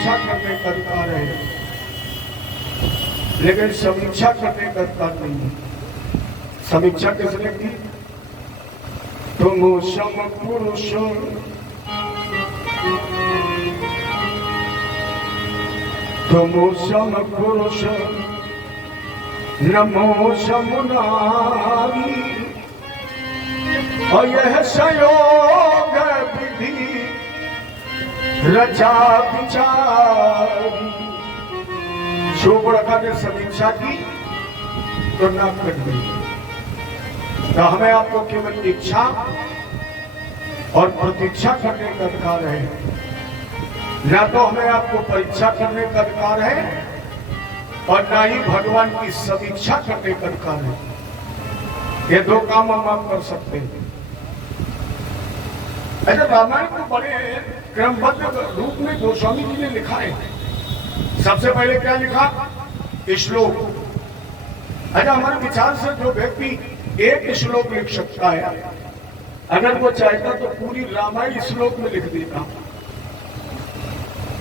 समीक्षा करने का अधिकार है, लेकिन समीक्षा करने का अधिकार नहीं है। समीक्षा किसने की? तुम सम पुरुष, तुम सम पुरुष, नमो समुनारी, और यह संयोग विधि रचा विचारी। शोभड़का ने समीक्षा की तो नाम कट गई। तो हमें आपको केवल इच्छा और प्रतीक्षा करने का अधिकार है, ना तो हमें आपको परीक्षा करने का अधिकार है और ना ही भगवान की समीक्षा करने का अधिकार है। ये दो काम हम आप कर सकते हैं। अच्छा, रामायण को बड़े क्रमबद्ध रूप में गोस्वामी जी ने लिखा है। सबसे पहले क्या लिखा? श्लोक। अच्छा, हमारे विचार से जो व्यक्ति एक श्लोक लिख सकता है, अगर वो चाहता तो पूरी रामायण श्लोक में लिख देता,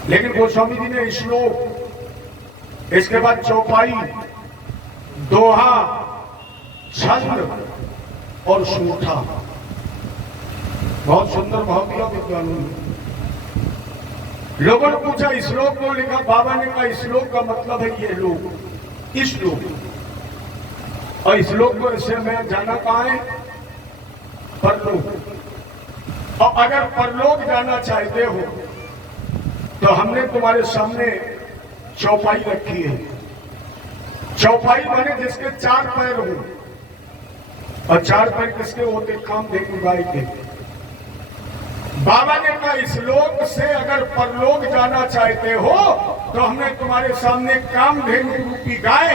लेकिन गोस्वामी जी ने श्लोक, इसके बाद चौपाई, दोहा, छंद और सूठा, बहुत सुंदर भाव दिया विद्वानों ने। लोगों ने पूछा श्लोक क्यों लिखा? बाबा ने कहा श्लोक का मतलब है ये लोग, श्लोक। और श्लोक को इससे मैं जाना कहाँ है? परलोक। और अगर परलोक जाना चाहते हो तो हमने तुम्हारे सामने चौपाई रखी है। चौपाई माने जिसके चार पैर हो, और चार पैर किसके होते? कामधेनु गाय के। बाबा ने कहा श्लोक से अगर परलोक जाना चाहते हो तो हमने तुम्हारे सामने कामधेनु रूपी गाय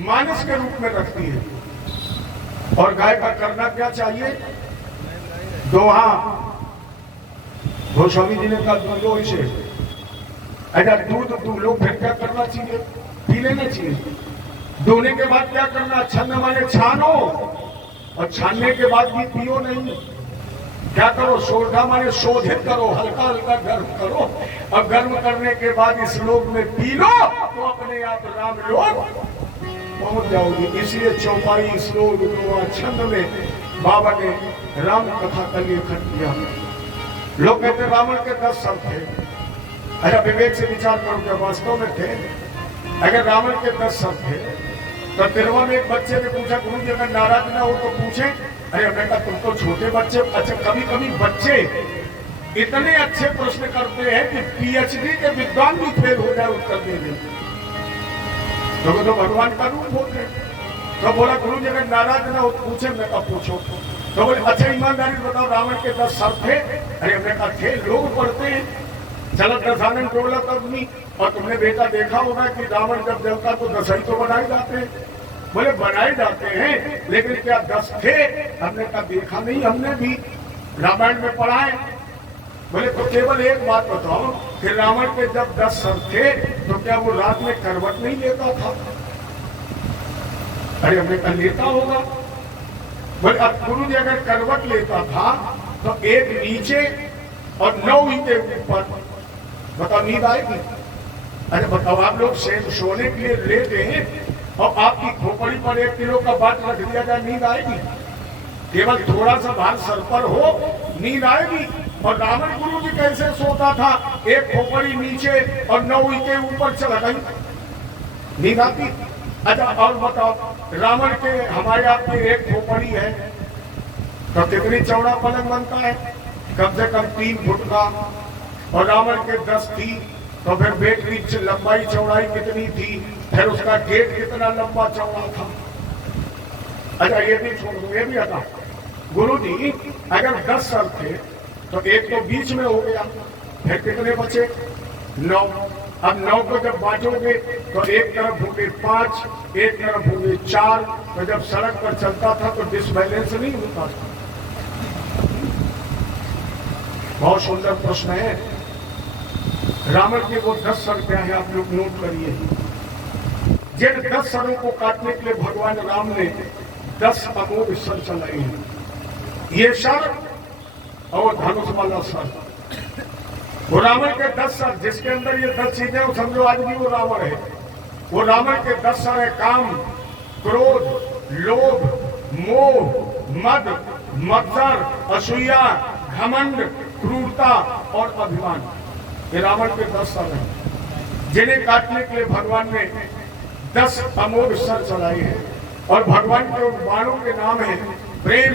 मानस के रूप में रख दी है। और गाय का करना क्या चाहिए? दोहा। गोस्वामी जी ने कहा दूधो इसे। अगर दूध दूलो फिर क्या करना चाहिए? पी लेना चाहिए। दोने के बाद क्या करना? छन्न माने छानो, और छानने के बाद भी पियो नहीं। क्या करो? शोधा माने शोधित करो, हल्का हल्का गर्म करो, और गर्म करने के बाद इस लोक में पी लो तो अपने आप राम लोक पहुंच जाओगे। इसलिए चौपाई, श्लोक, दोहा, छंद में बाबा ने राम कथा का लेखन किया। लोग कहते रावण के 10 सर थे। अरे विवेक से विचार करो, क्या वास्तव में थे? अगर रावण के 10 सर थे तो तिरवा में एक बच्चे ने पूछा, गुरु जी अगर नाराज ना हो तो पूछे। अरे बेटा तुम तो छोटे बच्चे। अच्छा, कभी कभी बच्चे इतने अच्छे प्रश्न करते हैं कि पीएचडी के विद्वान भी फेल हो जाए उत्तर देने। तो भगवान का रूप होते। तो बोला गुरु जी अगर नाराज ना हो पूछे। मैं कहा पूछो। तो बोले अच्छा ईमानदारी बताओ, रावण के 10 सर थे? अरे मैं कहा थे, लोग पढ़ते हैं। चलो दशानन टोला तक। और तुमने बेटा देखा होगा कि रावण जब जलता तो 10 ही तो बनाए जाते हैं। बोले बनाए जाते हैं, लेकिन क्या 10 थे? हमने कहा देखा नहीं, हमने भी रामायण में पढ़ा है। बोले तो केवल एक बात बताओ कि रावण के जब 10 सर थे तो क्या वो रात में करवट नहीं लेता था? अरे हमने कहा लेता होगा। बोले अब गुरु जी अगर करवट लेता था तो एक नीचे और 9 के ऊपर, बताओ नींद आएगी? अरे बताओ, आप लोग सोने के लिए लेते हैं और आपकी खोपड़ी पर 1 किलो का बाट रख दिया जाए, नींद आएगी? केवल थोड़ा सा भार सर पर हो, नींद आएगी। और रावण गुरु जी कैसे सोता था? एक खोपड़ी नीचे और 9 के ऊपर चला गई, नींद आती? अच्छा और बताओ, रावण के हमारे आपके एक खोपड़ी है तो कितनी चौड़ा पलंग बनता है? कम से कम 3 फुट का। और रावण के 10 थी तो फिर बेड की लंबाई चौड़ाई कितनी थी? फिर उसका गेट कितना लंबा चौड़ा था? अच्छा ये भी छोड़ दो, ये भी आता। गुरु जी अगर 10 सर थे तो एक तो बीच में हो गया, फिर कितने बचे? 9। अब 9 को जब बांटोगे तो एक तरफ होंगे 5, एक तरफ होंगे 4। तो जब सड़क पर चलता था तो डिसबैलेंस नहीं होता था। बहुत सुंदर प्रश्न है। रावण के वो 10 सर क्या है आप लोग नोट करिए। जिन 10 सरों को काटने के लिए भगवान राम ने 10 अमोघ सर चलाए हैं। ये सर और धनुष वाला सर, वो रावण के 10 सर, जिसके अंदर ये 10 चीजें वो समझो आज भी वो रावण है। वो रावण के 10 सर है काम, क्रोध, लोभ, मोह, मद, मत्सर, असूया, घमंड, क्रूरता और अभिमान। ये रावण के 10 सर हैं जिन्हें काटने के लिए भगवान ने 10 अमोघ सर चलाए हैं। और भगवान के बाणों के नाम हैं प्रेम,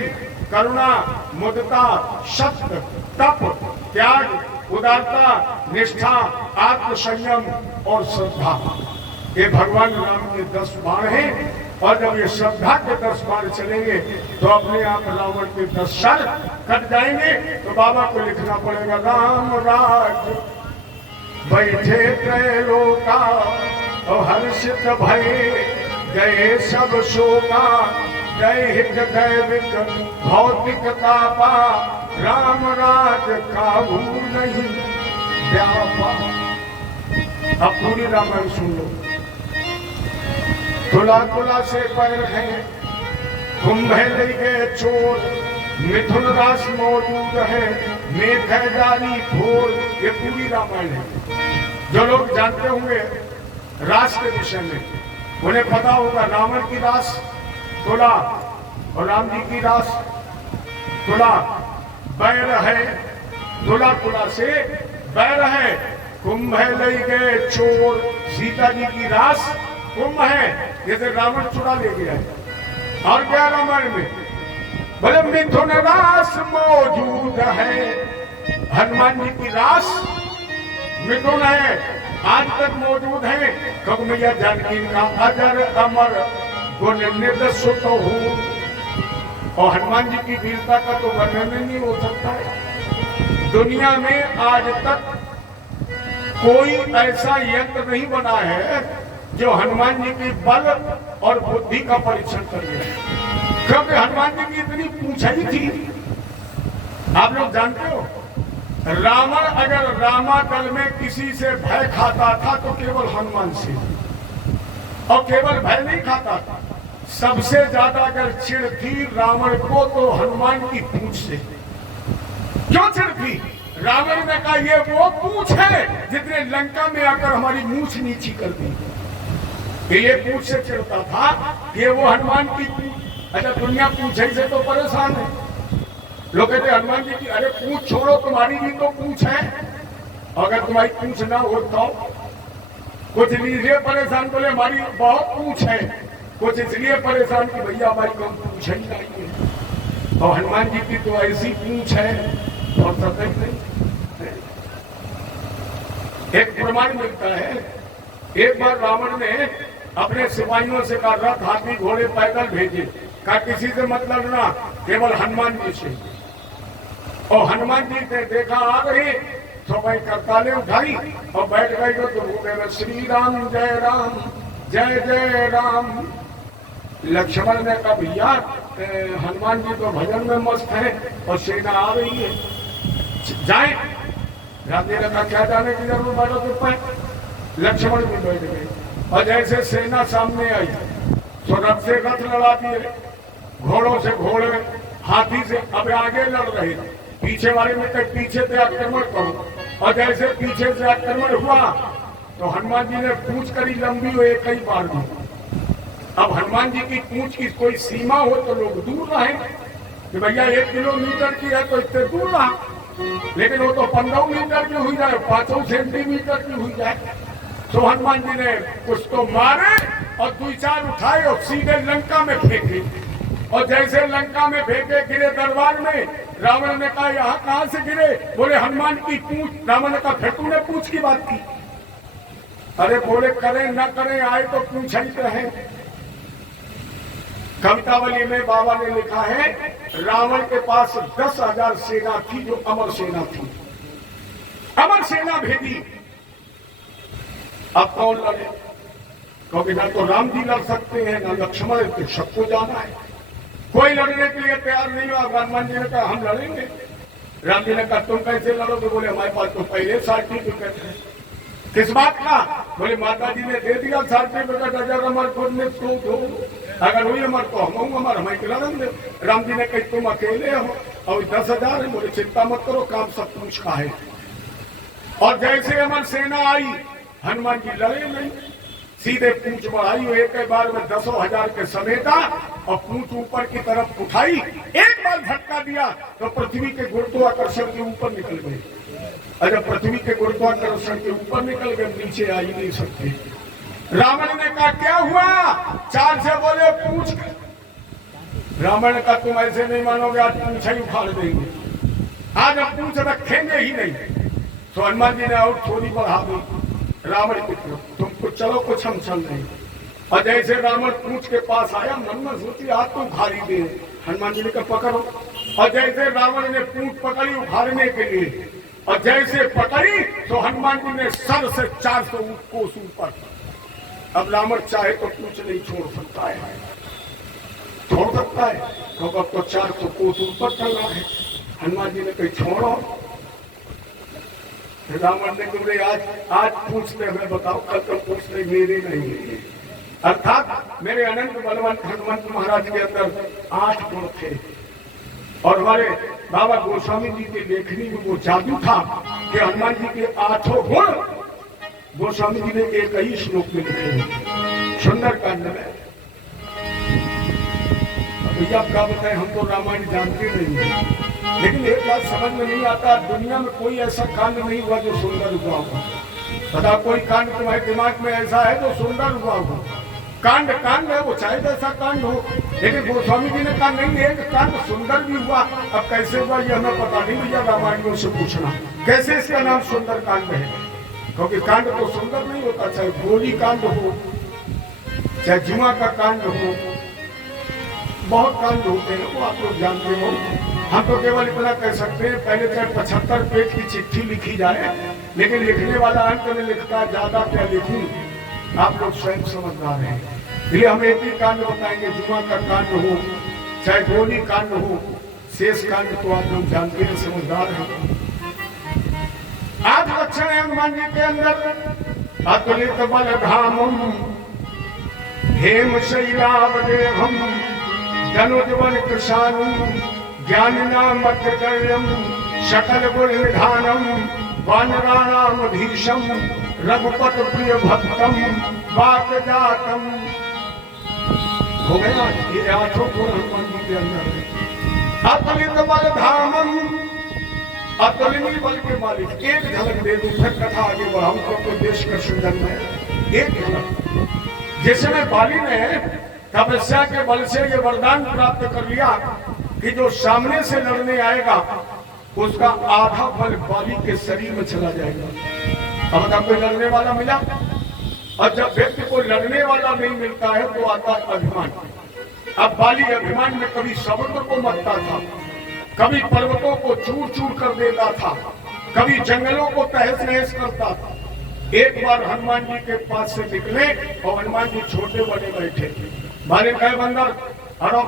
करुणा, मुदिता, सत्य, तप, त्याग, उदारता, निष्ठा, आत्मसंयम और श्रद्धा। ये भगवान राम के 10 बाण हैं। और जब ये श्रद्धा के 10 बाण चलेंगे तो अपने आप रावण के 10 सर कट जाएंगे। तो बाबा को लिखना पड़ेगा, राम राज बैठे त्रैलोका और हर्षित भये गए सब शोका, जय हित दैविक भौतिक तापा, राम राज काबू नहीं व्यापा। अब पूरी रामायण सुन लो। तुला तुला से पैर है, कुंभ ले गए चोर, मिथुन राशि मौजूद है, मेघ है जारी घोर। ये पूरी रामायण है। जो लोग जानते होंगे रास के विषय में उन्हें पता होगा, रावण की रास तुला और राम जी की रास तुला। बैर है, तुला तुला से बैर है, कुंभ ले गए चोर। सीता जी की रास कुंभ है, जैसे रावण चुरा ले गया है। और क्या रामायण में बोले मिथुन रास मौजूद है, हनुमान जी की रास मिथुन है, आज तक मौजूद है। कब मैया जानकी का अजर अमर गुण निध सुत हूँ। और हनुमान जी की वीरता का तो वर्णन नहीं हो सकता है। दुनिया में आज तक कोई ऐसा यंत्र नहीं बना है जो हनुमान जी की बल और बुद्धि का परीक्षण कर ले, क्योंकि हनुमान जी की इतनी पूंछई थी। आप लोग जानते हो, रावण अगर रामादल में किसी से भय खाता था तो केवल हनुमान से, और केवल भय नहीं खाता था, सबसे ज्यादा अगर चिढ़ थी रावण को तो हनुमान की पूंछ से। क्यों चिढ़ थी? रावण ने कहा ये वो पूंछ है जितने लंका में आकर हमारी मूछ नीची कर दी। ये पूंछ से चिढ़ता था कि वो हनुमान की पूंछ। अच्छा, दुनिया पूंछ से तो परेशान है। लोग कहते हनुमान जी की, अरे पूंछ छोड़ो, तुम्हारी भी तो पूंछ है। अगर तुम्हारी पूंछ ना हो तो कुछ इसलिए परेशान, बोले हमारी बहुत पूंछ है, कुछ इसलिए परेशान कि भैया हमारी कम पूंछ ही नहीं है। और हनुमान जी की तो ऐसी पूंछ है और सतह नहीं। एक प्रमाण मिलता है, एक बार रावण ने अपने सिपाहियों से कहा रथ, हाथी, घोड़े पैदल भेजे। कहा किसी से मत लड़ना, केवल हनुमान जी से। और हनुमान जी ने देखा आ रही तो भाई करताले उठाई और बैठ गई। तो वो कह श्री राम जय राम जय जय राम। लक्ष्मण ने कहा भैया हनुमान जी तो भजन में मस्त है और सेना आ रही है, जाए। राम जी ने कहा क्या जाने की जरूरत, बैठो चुप है। लक्ष्मण भी बैठ गए और जैसे सेना सामने आई तो रथ से रथ लड़ा दिए, घोड़ों से घोड़े, हाथी से। अब आगे लड़ रहे, पीछे वाले में कहीं पीछे से आक्रमण करो। और जैसे पीछे से आक्रमण हुआ तो हनुमान जी ने पूंछ करी लंबी हो, एक ही बार दी। अब हनुमान जी की पूंछ की कोई सीमा हो तो लोग दूर रहे कि भैया 1 किलोमीटर की है तो इतने दूर रहा, लेकिन वो तो 15 मीटर की हुई जाए, 5 सेंटीमीटर की हुई जाए। तो हनुमान जी ने कुछ तो मारे और 2-4 उठाए और सीधे लंका में फेंके। और जैसे लंका में फेंके, गिरे दरबार में। रावण ने कहा यहाँ कहां से गिरे? बोले हनुमान की पूंछ। रावण ने कहा फिर तूने पूंछ की बात की? अरे बोले करें न करें, आए तो पूछ ही रहे। कवितावली में बाबा ने लिखा है रावण के पास 10,000 सेना थी जो अमर सेना थी, अमर सेना भेजी। अब कौन लड़े? क्योंकि ना तो राम जी लड़ सकते हैं ना लक्ष्मण, तो सबको जाना है। कोई लड़ने के लिए तैयार नहीं हुआ। हनुमान जी ने कहा हम लड़ेंगे। राम जी ने कहा तुम कैसे लड़ोगे? बोले हमारे पास तो पहले सर्टिफिकेट है। किस बात का? बोले माता जी ने दे दिया सर्टिफिकेट, अगर अमर खुद में तो अगर हुई अमर तो हम अमर, हमें लड़ेंगे। राम जी ने कही तुम अकेले हो और 10,000 है। बोले चिंता मत करो, काम सब कुछ का है। और जैसे अमर सेना आई, हनुमान जी लड़े नहीं, सीधे पूंछ बढ़ाई, एक बार में 10,000 के समेटा और पूंछ ऊपर की तरफ उठाई, एक बार झटका दिया तो पृथ्वी के गुरुत्वाकर्षण के ऊपर निकल गए। अगर पृथ्वी के गुरुत्वाकर्षण के ऊपर निकल गए, नीचे आ ही नहीं सकते। रावण ने कहा क्या हुआ, चार से बोले पूछ। रावण ने कहा तुम ऐसे नहीं मानोगे, आज पूछ ही उखाड़ देंगे, आज हम पूछ रखेंगे ही नहीं। तो हनुमान जी ने और थोड़ी बढ़ा दी रावण की तरफ, तुमको चलो कुछ हम चल नहीं। और जैसे रावण पूछ के पास आया, मन में सोची हाथ तो उखाड़ी दे, हनुमान जी ने कहा पकड़ो। और जैसे रावण ने पूछ पकड़ी उखाड़ने के लिए, और जैसे पकड़ी तो हनुमान जी ने सर से 400 कोस ऊपर। अब रावण चाहे तो पूछ नहीं छोड़ सकता है, छोड़ सकता है तो अब तो 400 कोस ऊपर चल रहा है। हनुमान जी ने कही छोड़ो। रावण ने बोले आज पूछते हमें बताओ, कल तो पूछते मेरे नहीं है। अर्थात मेरे अनंत बलवंत हनुमंत महाराज के अंदर 8 गुण थे, और हमारे बाबा गोस्वामी जी की लेखनी में वो जादू था कि हनुमान जी के 8 गुण गोस्वामी जी ने एक ही श्लोक में लिखे, सुंदरकांड में। भैया क्या बताए, हम तो रामायण जानते नहीं है, लेकिन एक बात समझ में नहीं आता, दुनिया में कोई ऐसा कांड नहीं हुआ जो सुंदर हुआ होगा। पता कोई कांड तुम्हारे दिमाग में ऐसा है जो सुंदर हुआ हो? कांड कांड है, वो चाहे जैसा कांड हो, लेकिन गोस्वामी जी ने कहा नहीं, एक कांड सुंदर भी हुआ। अब कैसे हुआ ये हमें पता नहीं, भैया रामायणियों से पूछना कैसे इसका नाम सुंदर कांड है, क्योंकि कांड तो सुंदर नहीं होता, चाहे गोली कांड हो, चाहे जुआ का कांड हो, बहुत कांड होते हैं, वो आप लोग जानते हो। हम तो केवल इतना कह सकते हैं, पहले चाहे 75 पेज की चिट्ठी लिखी जाए, लेकिन लिखने वाला अंत में लिखता है ज्यादा क्या लिखूं, आप लोग स्वयं समझदार हैं। इसलिए हम एक ही कांड बताएंगे, जुआ का कांड हो, चाहे गोली कांड हो, शेष कांड तो आप लोग जानते हैं, समझदार हैं। आज लक्षण है हनुमान जी के अंदर, अतुलित बल धामम हेम शैलावदेहम धनुजवन कृशानु ज्ञानिनाम मध्यगण्यम सकल गुण निधानम वानराणाम धीशम रघुपत प्रिय भक्तम वाक्जातम। हो गया ये 8 गुण हनुमान जी के अंदर है। अतुलित बल धामम, अतुलनीय बल के मालिक। एक झलक दे दूं, फिर कथा आगे बढ़ाऊं, तो देश का सृजन में एक झलक। जिसमें बाली ने तपस्या के बल से ये वरदान प्राप्त कर लिया कि जो सामने से लड़ने आएगा उसका आधा बल बाली के शरीर में चला जाएगा। अब अगर कोई लड़ने वाला मिला, और जब व्यक्ति को लड़ने वाला नहीं मिलता है तो आता अभिमान। अब बाली अभिमान में कभी समुद्र को मथता था, कभी पर्वतों को चूर चूर कर देता था, कभी जंगलों को तहस नहस करता था। एक बार हनुमान जी के पास से निकले और हनुमान जी छोटे बने बैठे, बाली कहे बंदर हरो।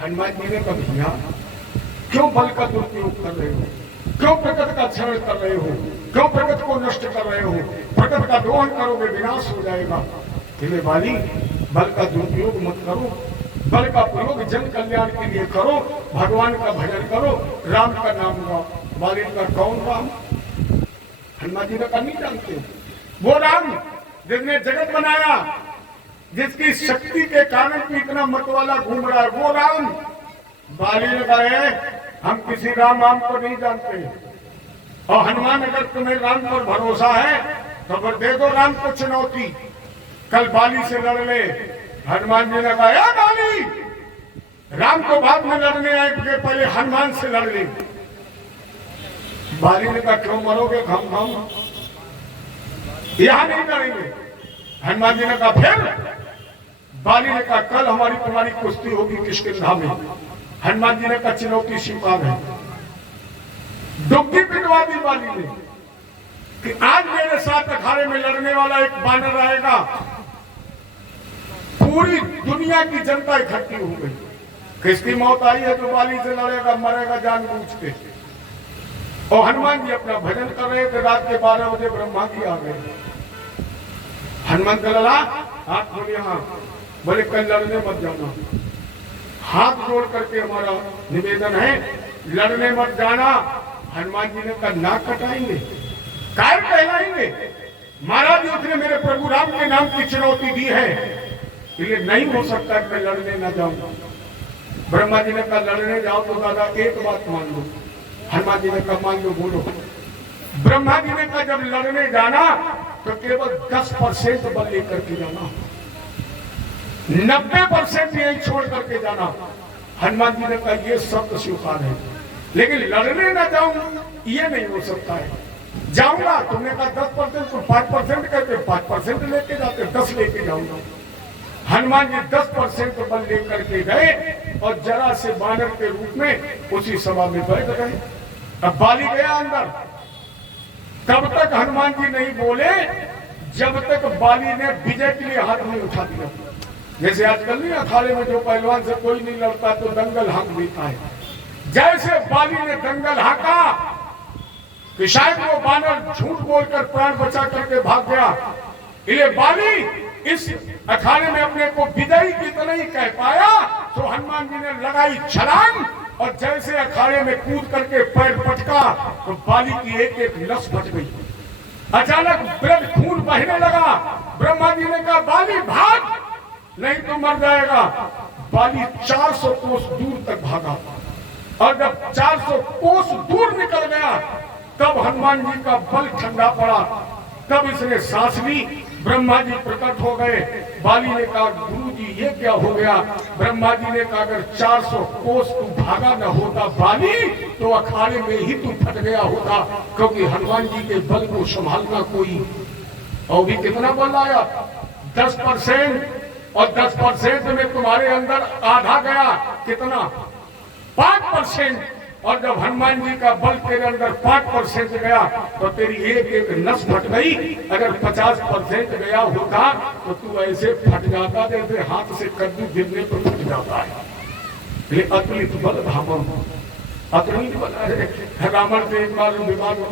हनुमान जी ने कहा क्यों बल का दुरुपयोग कर रहे हो, क्यों प्रकृति का क्षरण कर रहे हो, क्यों प्रकृति को नष्ट कर रहे हो, प्रकृति का दोहन करोगे विनाश हो जाएगा। इसलिए बाली बल का दुरुपयोग मत करो, बल का प्रयोग जन कल्याण के लिए करो, भगवान का भजन करो, राम का नाम लो। बाली का कौन राम? हनुमान जी का नहीं जानते, वो राम जिसने जगत बनाया, जिसकी शक्ति के कारण भी इतना मतवाला घूम रहा है, वो राम। बाली ने कहा हम किसी राम को नहीं जानते, और हनुमान अगर तुम्हें राम पर भरोसा है तो फिर दे दो राम को चुनौती, कल बाली से लड़ ले। हनुमान जी ने कहा बाली, राम को बाद में लड़ने आएंगे, पहले हनुमान से लड़ ले। बाली ने कहा क्यों मरोगे, हम यहां नहीं लड़ेंगे। हनुमान जी ने कहा फिर? बाली ने कहा कल हमारी तुम्हारी कुश्ती होगी किष्किंधा में। हनुमान जी ने कहा चुनौती स्वीकार है। डुबकी पिटवा दी बाली ने कि आज मेरे साथ अखाड़े में लड़ने वाला एक बानर आएगा। पूरी दुनिया की जनता इकट्ठी हो गई, किसकी मौत आई है जो बाली से लड़ेगा, मरेगा जानबूझ के। और हनुमान जी अपना भजन कर रहे थे, रात के 12 बजे ब्रह्मा जी आ गए। हनुमान का लड़ा हाथ बोले, हाँ बोले कल लड़ने मत जाना, हाथ जोड़ करके हमारा निवेदन है, लड़ने मत जाना। हनुमान जी ने कहा नाक कटाएंगे, कायर कहलाएंगे। महाराज उसने मेरे प्रभु राम के नाम की चुनौती दी है, इसलिए नहीं हो सकता कि मैं लड़ने ना जाऊं। ब्रह्मा जी ने कहा लड़ने जाओ तो दादा एक बात मान लो। हनुमान जी ने कहा मान लो, बोलो। ब्रह्मा जी ने कहा जब लड़ने जाना तो केवल 10% बल लेकर के जाना, 90% यही छोड़ करके जाना। हनुमान जी ने कहा ये शब्द स्वीकार है, लेकिन लड़ने ना जाऊं ये नहीं हो सकता है। जाऊंगा, तुमने कहा 10% तो 5% कहते, 5% लेके जाते, 10 लेके जाऊंगा। हनुमान जी 10% बल लेकर के गए और जरा से बानर के रूप में उसी सभा में बैठ गए। अब बाली गया अंदर, तब तक हनुमान जी नहीं बोले जब तक बाली ने विजय के लिए हाथ नहीं उठा दिया। जैसे आजकल नहीं अखाड़े में जो पहलवान से कोई नहीं लड़ता तो दंगल हाँक देता है, जैसे बाली ने दंगल हाँका कि शायद वो बानर झूठ बोलकर प्राण बचा करके भाग गया। इसलिए बाली इस अखाड़े में अपने को विजयी कितना ही कह पाया तो हनुमान जी ने लगाई छलांग और जैसे अखाड़े में कूद करके पैर पटका तो बाली की एक एक नस फट गई। अचानक ब्लड खून बहने लगा। ब्रह्मा जी ने कहा बाली भाग, नहीं तो मर जाएगा। बाली 400 कोस दूर तक भागा और जब 400 कोस दूर निकल गया तब हनुमान जी का बल ठंडा पड़ा। तब इसने सांस ली। ब्रह्मा जी प्रकट हो गए। बाली ने कहा गुरु जी ये क्या हो गया। ब्रह्मा जी ने कहा अगर 400 कोस तू भागा न होता बाली तो अखाड़े में ही तू फट गया होता, क्योंकि हनुमान जी के बल को संभालना कोई। और भी कितना बल आया, 10%, और 10% में तुम्हारे अंदर आधा गया, कितना 5%। और जब हनुमान जी का बल तेरे अंदर 5% गया तो तेरी एक एक नस फट गई। अगर 50% गया होता तो तू ऐसे फट जाता जैसे हाथ से कद्दू गिरने पर फट जाता है। ये अतुलित बल धामम, अतुलित बल है। रावण से एक बार विवाद,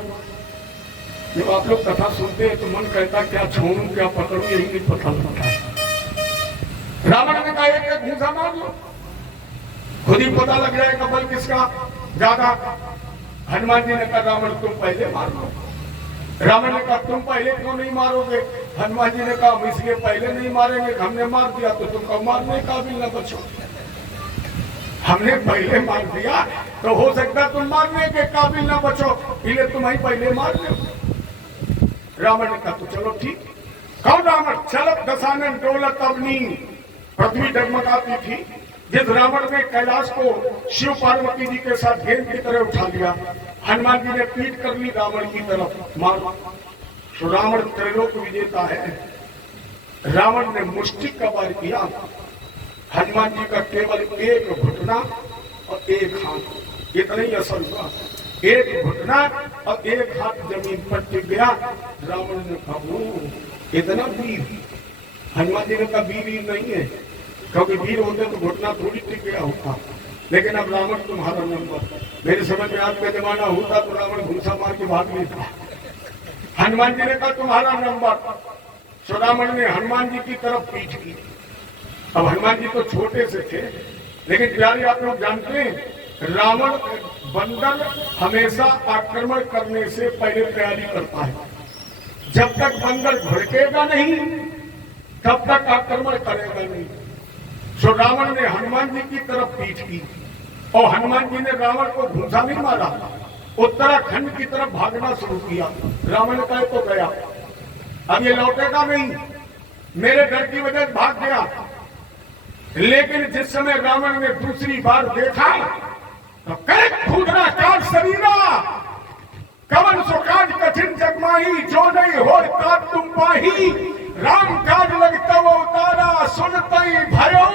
जब आप लोग कथा सुनते हैं तो मन कहता क्या छोड़ू क्या पकड़ू, यही नहीं पता लगता है। रावण ने कहा एक घूसा मार लो, खुद ही पता लग जाएगा बल किसका ज्यादा। हनुमान जी ने कहा रावण तुम पहले मार लो। रावण ने कहा तुम पहले क्यों नहीं मारोगे। हनुमान जी ने कहा हम इसलिए पहले नहीं मारेंगे, हमने मार दिया तो तुमको मारने काबिल न बचो। हमने पहले मार दिया तो हो सकता तुम मारने के काबिल न बचो, इसलिए तुम ही पहले मार लो। रावण ने कहा तो चलो ठीक। कौन रावण, चलत दशानन डोलत अवनी, पृथ्वी डगमगाती थी। जिस रावण ने कैलाश को शिव पार्वती जी के साथ गेंद की तरह उठा लिया, हनुमान जी ने पीठ कर ली रावण की तरफ, मार। तो रावण त्रैलोक विजेता है। रावण ने मुष्टि का वार किया, हनुमान जी का केवल एक घुटना और एक हाथ, इतना ही असर हुआ। एक घुटना और एक हाथ जमीन पर टिक गया। रावण ने कहा इतना वीर। हनुमान जी ने कहा वीर नहीं है, क्योंकि वीर होते तो घुटना थोड़ी टिक गया होता। लेकिन अब रावण तुम्हारा नंबर। मेरे समझ में आज का जमाना होता तो रावण घूसा मार के भाग लेता। हनुमान जी ने कहा तुम्हारा नंबर। सो रावण ने हनुमान जी की तरफ पीठ की। अब हनुमान जी तो छोटे से थे, लेकिन प्यारे आप लोग जानते हैं रावण बंदर हमेशा आक्रमण करने से पहले तैयारी करता है। जब तक बंदर भड़केगा नहीं तब तक आक्रमण करेगा नहीं। सो रावण ने हनुमान जी की तरफ पीठ की और हनुमान जी ने रावण को घूसा नहीं मारा, उत्तराखंड की तरफ भागना शुरू किया। रावण कहे तो गया, अब ये लौटेगा नहीं, मेरे डर की वजह से भाग गया। लेकिन जिस समय रावण ने दूसरी बार देखा तो कहे खुदरा काज शरीरा, कवन सो काज कठिन जगमाही, जो नहीं हो काज तुम पाही, राम काज लगता वो उतारा, सुनते भयो।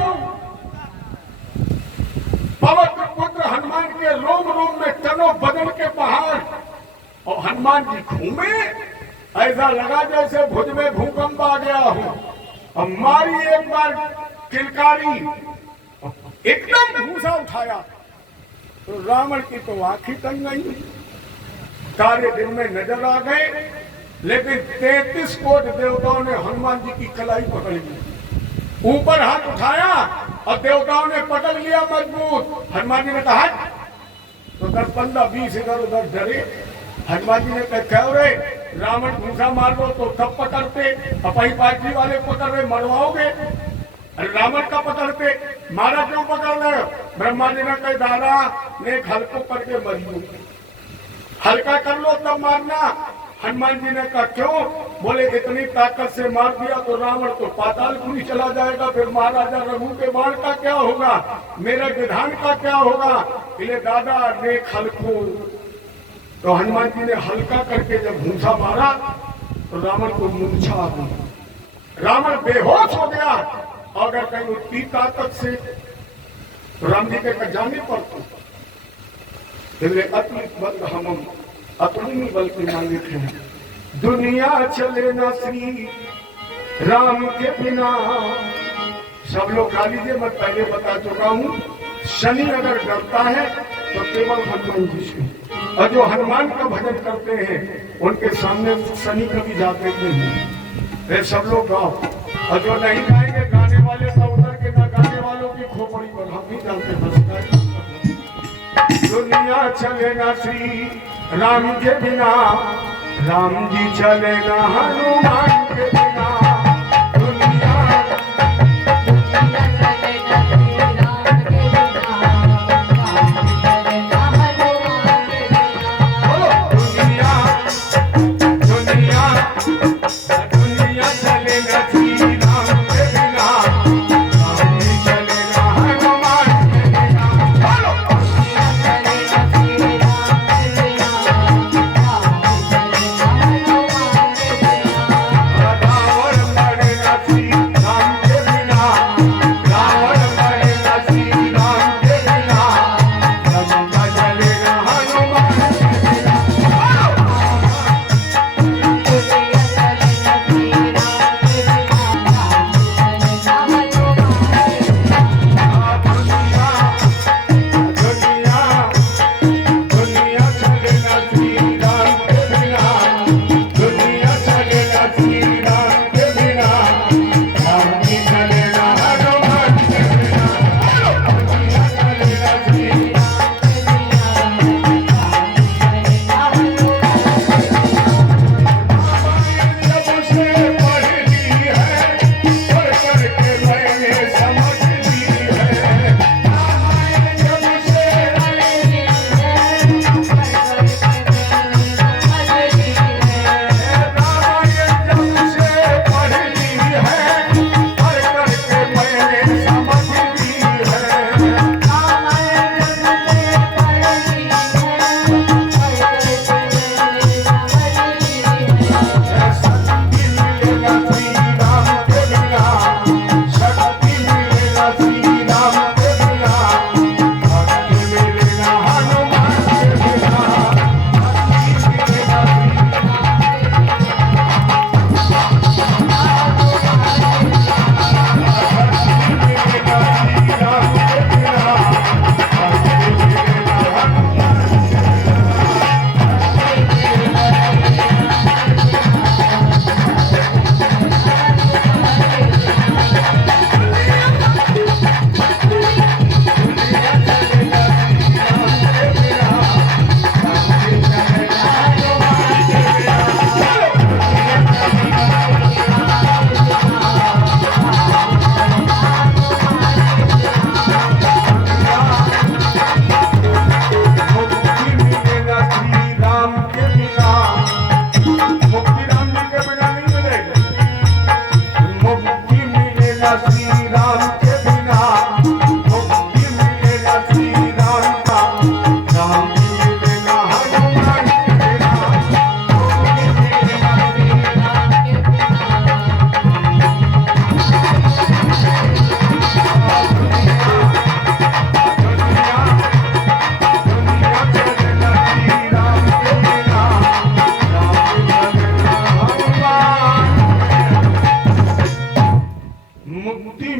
पवित्र पुत्र हनुमान के रोम रोम में टनो बदन के पहाड़। और हनुमान जी घूमे, ऐसा लगा जैसे भुज में भूकंप आ गया हो। और मारी एक बार किलकारी, एकदम घूसा उठाया तो रावण की तो आंखें तंग गई। तारे दिन में नजर आ गए, लेकिन 33 कोट देवताओं ने हनुमान जी की कलाई पकड़ ली। ऊपर हाथ उठाया और देवताओं ने पकड़ लिया मजबूत। हनुमान जी ने कहा तो 10, 15, 20 इधर उधर डरे। हनुमान जी ने कहा रे रावण घूसा मार दो तो तब पकड़ते, अपनी पार्टी वाले पकड़ रहे मरवाओगे। अरे रावण का पकड़ते, मारा क्यों पकड़ रहे हो? ब्रह्मा जी ने कहा दादा ने हल्को करके मरियो, हल्का कर लो तब मारना। हनुमान जी ने कहा क्यों? बोले इतनी ताकत से मार दिया तो रावण तो पाताल पुरी चला जाएगा, फिर महाराजा रघु के बाण का क्या होगा, मेरे विधान का क्या होगा? इसलिए दादा ने हल्को, तो हनुमान जी ने हल्का करके जब घूसा मारा तो रावण को मूर्छा आ गई, रावण बेहोश हो गया। अगर कहीं उतनी ताकत से तो राम जी के जाने पर अतुलित बल हम अतुलनीय बल के मालिक हैं। दुनिया चले ना श्री राम के बिना। सब लोग खा लीजिए, मैं पहले बता चुका हूँ, शनि अगर डरता है तो केवल हनुमान जी से, और जो हनुमान का भजन करते हैं उनके सामने शनि कभी जाते नहीं। ये सब लोग गाओ, और जो नहीं गाएंगे गाने वाले का उतर के ना गाने वालों की खोपड़ी पर हम भी जानते बस। दुनिया चले ना श्री राम के बिना, राम जी चले ना हनुमान के बिना। दुनिया चले ना श्री राम के बिना, राम जी चले ना हनुमान के बिना। बोलो दुनिया दुनिया दुनिया चले ना श्री राम के बिना, राम जी चले ना हनुमान के बिना। बोलो दुनिया चले ना श्री राम के बिना,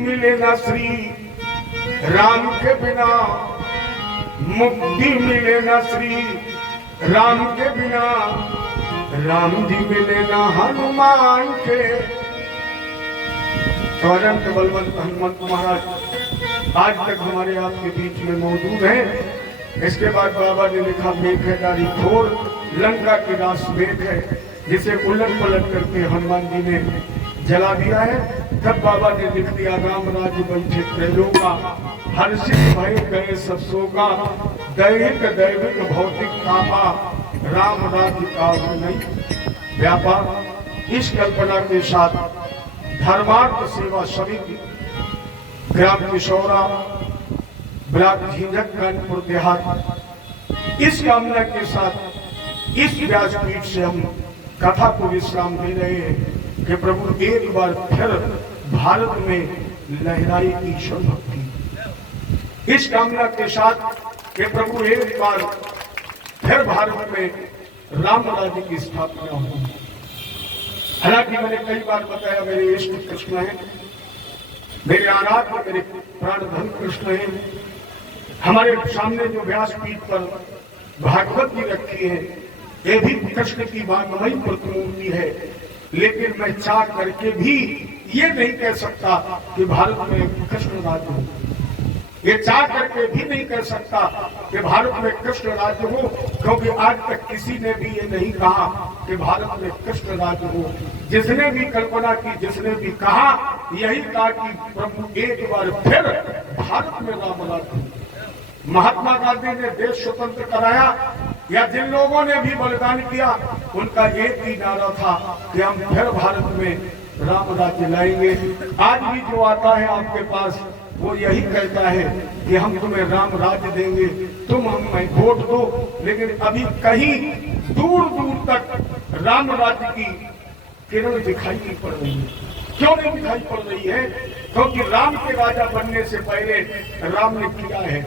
मिलेगा श्री राम के बिना, मुक्ति मिलेगा श्री राम के बिना, राम जी मिलेगा हनुमान के। अनंत बलवंत हनुमंत महाराज आज तक हमारे आपके बीच में मौजूद हैं। इसके बाद बाबा ने लिखा मेघ है डारी खोर, लंका की रास मेघ है, जिसे उलट पलट करके हनुमान जी ने जला दिया है। तब बाबा ने लिख दिया राम राज्य बैठे त्रैलोका, हर्षित भय गए सब शोका, दैहिक दैविक भौतिक तापा, राम राज्य का नहीं व्यापार। इस कल्पना के साथ धर्मार्थ सेवा समिति ग्राम किशोरा ब्लॉक झिंझक कानपुर देहात, इस कामना के साथ इस व्यासपीठ से हम कथा को विश्राम दे रहे हैं कि प्रभु एक बार फिर भारत में लहराई ईश्वर भक्ति। इस कामना के साथ कि प्रभु एक बार फिर भारत में राम राज्य की स्थापना हो। हालांकि मैंने कई बार बताया मेरे इष्ट कृष्ण हैं, मेरे आराध्य मेरे प्राणधन कृष्ण हैं। हमारे सामने जो व्यासपीठ पर भागवत जी रखी है ये भी कृष्ण की वाङ्मयी प्रतिमूर्ति है, लेकिन मैं चाह करके भी ये नहीं कह सकता कि भारत में कृष्ण राज्य हो। ये चाह करके भी नहीं कह सकता कि भारत में कृष्ण राज्य हो, क्योंकि आज तक किसी ने भी ये नहीं कहा कि भारत में कृष्ण राज्य हो। जिसने भी कल्पना की, जिसने भी कहा, यही कहा कि प्रभु एक बार फिर भारत में राम राज्य हो। महात्मा गांधी ने देश स्वतंत्र कराया या जिन लोगों ने भी बलिदान किया, उनका एक ही नारा था कि हम फिर भारत में राम राज्य लाएंगे। आज भी जो आता है आपके पास वो यही कहता है कि हम तुम्हें राम राज्य देंगे, तुम हमें वोट दो। लेकिन अभी कहीं दूर दूर तक राम राज्य की किरण दिखाई नहीं पड़ रही है। क्यों नहीं दिखाई पड़ रही है? क्योंकि राम के राजा बनने से पहले राम ने किया है,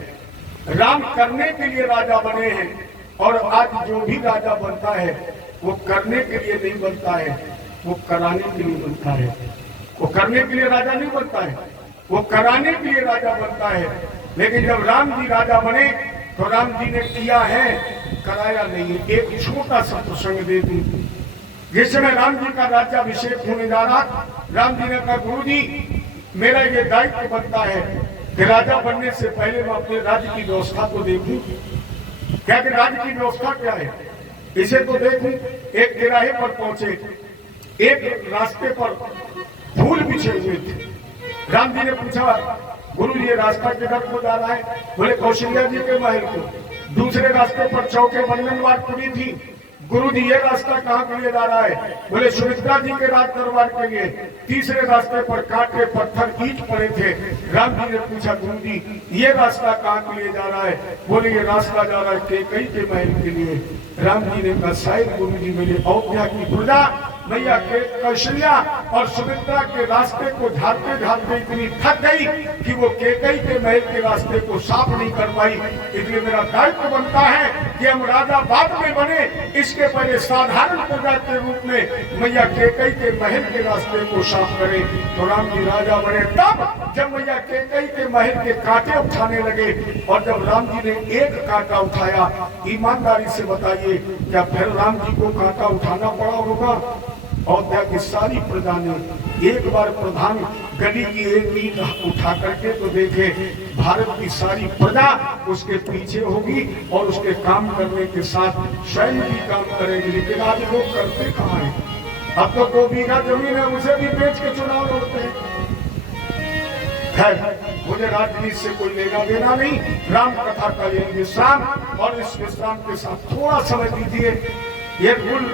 राम करने के लिए राजा बने हैं। और आज जो भी राजा बनता है वो करने के लिए नहीं बनता है, वो कराने के लिए बनता है। वो करने के लिए राजा नहीं बनता है, वो कराने के लिए राजा बनता है। लेकिन जब राम जी राजा बने तो राम जी ने किया है, कराया नहीं है। एक छोटा सा प्रसंग दे दूं। जिस समय राम जी का राज्याभिषेक होने जा रहा, राम जी ने कहा गुरु जी मेरा ये दायित्व बनता है कि राजा बनने से पहले मैं अपने राज्य की व्यवस्था को देखूं। क्या कि राज्य की व्यवस्था क्या है इसे तो देखूं। एक तिराहे पर पहुंचे, एक रास्ते पर फूल बिछे हुए थे। राम जी ने पूछा गुरु जी ये रास्ता किधर को जा रहा है? बोले कौशल्या जी के महल को। दूसरे रास्ते पर चौके बंधनवार पुरी थी। गुरु जी ये रास्ता कहाँ के लिए जा रहा है? बोले सुमित्रा जी के राज दरबार के लिए। तीसरे रास्ते पर कांटे पत्थर ईंट पड़े थे। राम जी ने पूछा गुरु जी ये रास्ता कहाँ के लिए जा रहा है? बोले ये रास्ता जा रहा है कैकई के महल के लिए। राम जी ने कहा शायद गुरु जी मेरे अयोध्या की प्रजा मैया के कौशल्या और सुमित्रा के रास्ते को झाड़ते झाड़ते इतनी थक गई कि वो कैकई के महल के रास्ते को साफ नहीं कर पाई। इसलिए मेरा दायित्व बनता है कि हम राजा बाद में बने, इसके पहले साधारण प्रजा के रूप में मैया कैकई के महल के रास्ते को साफ करें। तो राम जी राजा बने। तब जब मैया कैकई के महल के कांटे उठाने लगे और जब राम जी ने एक कांटा उठाया, ईमानदारी से बताइए क्या फिर राम जी को कांटा उठाना पड़ा होगा? अयोध्या की सारी प्रजा ने एक बार प्रधान गली की एक ईंट उठा करके तो देखे, भारत की सारी प्रजा उसके पीछे होगी और उसके काम करने के साथ स्वयं भी काम करेंगे। लेकिन आज लोग करते कहाँ हैं? अब तो 2 बीघा जमीन है उसे भी बेच के चुनाव लड़ते हैं। खैर मुझे राजनीति से कोई लेना देना नहीं। राम कथा का ये विश्राम, और इस विश्राम के साथ थोड़ा समय दीजिए। ये कुल